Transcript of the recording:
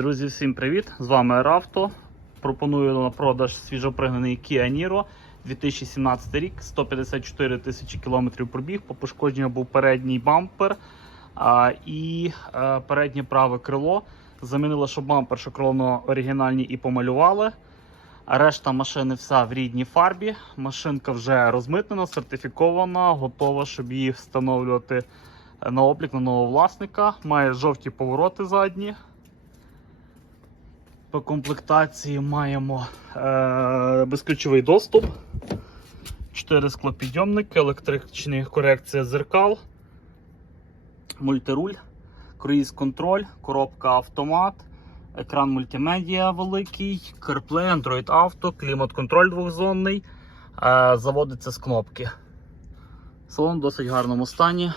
Друзі, всім привіт! З вами Еравто. Пропоную на продаж свіжопригнаний Kia Niro 2017 рік, 154 тисячі кілометрів пробіг. По пошкодженню був передній бампер а, і е, переднє праве крило. Замінили, що бампер, що оригінальні і помалювали. Решта машини вся в рідній фарбі. Машинка вже розмитнена, сертифікована, готова, щоб її встановлювати на облік на нового власника. Має жовті повороти задні. По комплектації маємо е- безключовий доступ, 4 склопідйомники, електрична корекція зеркал, мультируль, круїз контроль, коробка автомат, екран мультимедіа великий, CarPlay, Android Auto, клімат-контроль двохзонний, е- заводиться з кнопки. Салон в досить гарному стані.